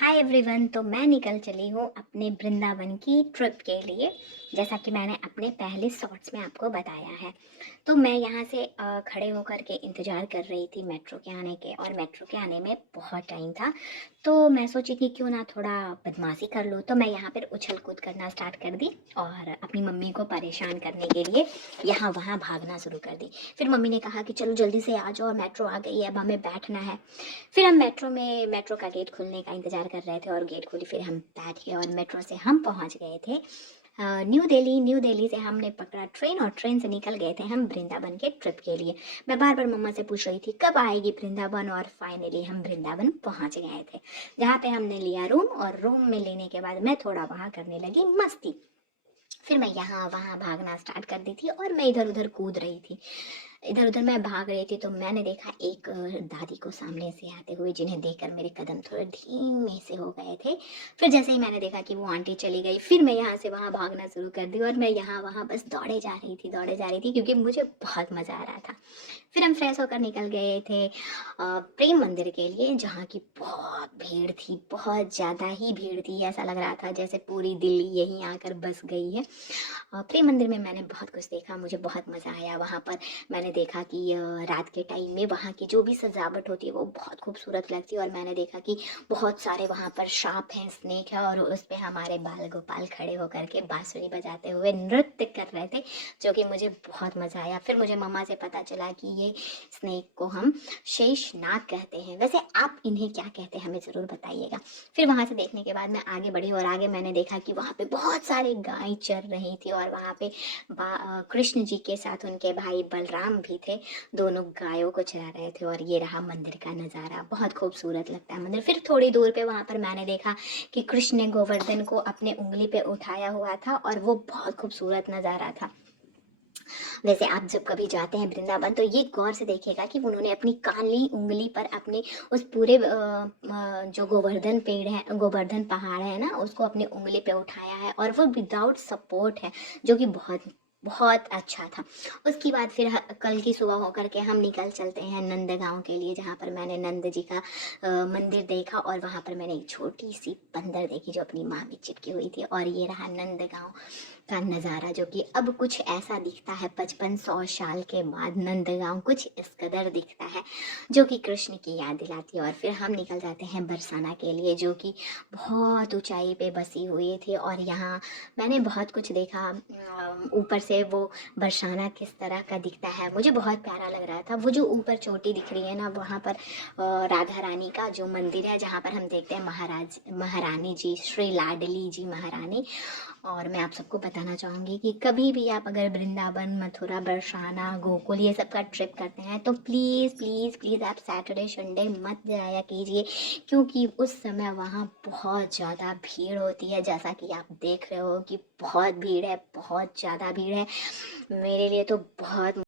Hi everyone. तो मैं निकल चली हूँ अपने वृंदावन की ट्रिप के लिए, जैसा कि मैंने अपने पहले शॉर्ट्स में आपको बताया है। तो मैं यहाँ से खड़े होकर के इंतज़ार कर रही थी मेट्रो के आने के, और मेट्रो के आने में बहुत टाइम था। तो मैं सोची कि क्यों ना थोड़ा बदमाशी कर लूँ, तो मैं यहाँ पर उछल कूद करना स्टार्ट कर दी और अपनी मम्मी को परेशान करने के लिए यहाँ वहाँ भागना शुरू कर दी। फिर मम्मी ने कहा कि चलो जल्दी से आ जाओ, मेट्रो आ गई है, अब हमें बैठना है। फिर हम मेट्रो का गेट खुलने का इंतज़ार कर रहे थे और गेट खुली, फिर हम बैठ गए और मेट्रो से हम पहुंच गए थे न्यू दिल्ली से हमने पकड़ा ट्रेन और ट्रेन से निकल गए थे हम वृंदावन के ट्रिप के लिए। मैं बार बार मम्मा से पूछ रही थी कब आएगी वृंदावन, और फाइनली हम वृंदावन पहुंच गए थे, जहाँ पे हमने लिया रूम, और रूम में लेने के बाद मैं थोड़ा वहाँ करने लगी मस्ती। फिर मैं यहाँ वहाँ भागना स्टार्ट कर दी थी और मैं इधर उधर कूद रही थी। इधर उधर मैं भाग रही थी तो मैंने देखा एक दादी को सामने से आते हुए, जिन्हें देखकर मेरे कदम थोड़े धीमे से हो गए थे। फिर जैसे ही मैंने देखा कि वो आंटी चली गई, फिर मैं यहाँ से वहाँ भागना शुरू कर दी और मैं यहाँ वहाँ बस दौड़े जा रही थी क्योंकि मुझे बहुत मज़ा आ रहा था। फिर हम फ्रेश होकर निकल गए थे प्रेम मंदिर के लिए, जहाँ की बहुत भीड़ थी, बहुत ज़्यादा ही भीड़ थी। ऐसा लग रहा था जैसे पूरी दिल्ली यहीं आकर बस गई है। प्रेम मंदिर में मैंने बहुत कुछ देखा, मुझे बहुत मज़ा आया वहाँ पर। मैंने देखा कि रात के टाइम में वहाँ की जो भी सजावट होती है वो बहुत खूबसूरत लगती है, और मैंने देखा कि बहुत सारे वहाँ पर सांप हैं, स्नेक है, और उस पे हमारे बाल गोपाल खड़े होकर के बांसुरी बजाते हुए नृत्य कर रहे थे, जो कि मुझे बहुत मज़ा आया। फिर मुझे मम्मा से पता चला कि ये स्नेक को हम शेषनाग कहते हैं। वैसे आप इन्हें क्या कहते हैं हमें ज़रूर बताइएगा। फिर वहाँ से देखने के बाद मैं आगे बढ़ी और आगे मैंने देखा कि वहाँ पे बहुत सारे गाय चर रही थी, और वहाँ पे कृष्ण जी के साथ उनके भाई बलराम भी थे, दोनों गायों को चरा रहे थे। और ये रहा मंदिर का नज़ारा, बहुत खूबसूरत लगता है मंदिर। फिर थोड़ी दूर पे वहाँ पर मैंने देखा कि कृष्ण ने गोवर्धन को अपने उंगली पे उठाया हुआ था, और वो बहुत खूबसूरत नज़ारा था। वैसे आप जब कभी जाते हैं वृंदावन तो ये गौर से देखिएगा कि उन्होंने अपनी काली उंगली पर अपने उस पूरे जो गोवर्धन पेड़ है, गोवर्धन पहाड़ है ना, उसको अपनी उंगली पे उठाया है, और वो विदाउट सपोर्ट है, जो कि बहुत बहुत अच्छा था। उसके बाद फिर कल की सुबह होकर के हम निकल चलते हैं नंदगांव के लिए, जहाँ पर मैंने नंद जी का मंदिर देखा, और वहाँ पर मैंने एक छोटी सी बंदर देखी जो अपनी माँ में चिपकी हुई थी। और ये रहा नंदगांव का नज़ारा, जो कि अब कुछ ऐसा दिखता है 5500 साल के बाद। नंदगांव कुछ इस कदर दिखता है, जो कि कृष्ण की याद दिलाती है। और फिर हम निकल जाते हैं बरसाना के लिए, जो कि बहुत ऊंचाई पे बसी हुई थी, और यहाँ मैंने बहुत कुछ देखा। ऊपर से वो बरसाना किस तरह का दिखता है, मुझे बहुत प्यारा लग रहा था। वो जो ऊपर चोटी दिख रही है ना, वहाँ पर राधा रानी का जो मंदिर है, जहाँ पर हम देखते हैं महारानी जी, श्री लाडली जी महारानी। और मैं आप सबको बताना चाहूँगी कि कभी भी आप अगर वृंदावन, मथुरा, बरसाना, गोकुल ये सब का ट्रिप करते हैं तो प्लीज़ प्लीज़ प्लीज़ आप सैटरडे संडे मत जाया कीजिए, क्योंकि उस समय वहाँ बहुत ज़्यादा भीड़ होती है। जैसा कि आप देख रहे हो कि बहुत भीड़ है, बहुत ज़्यादा भीड़ है। मेरे लिए तो बहुत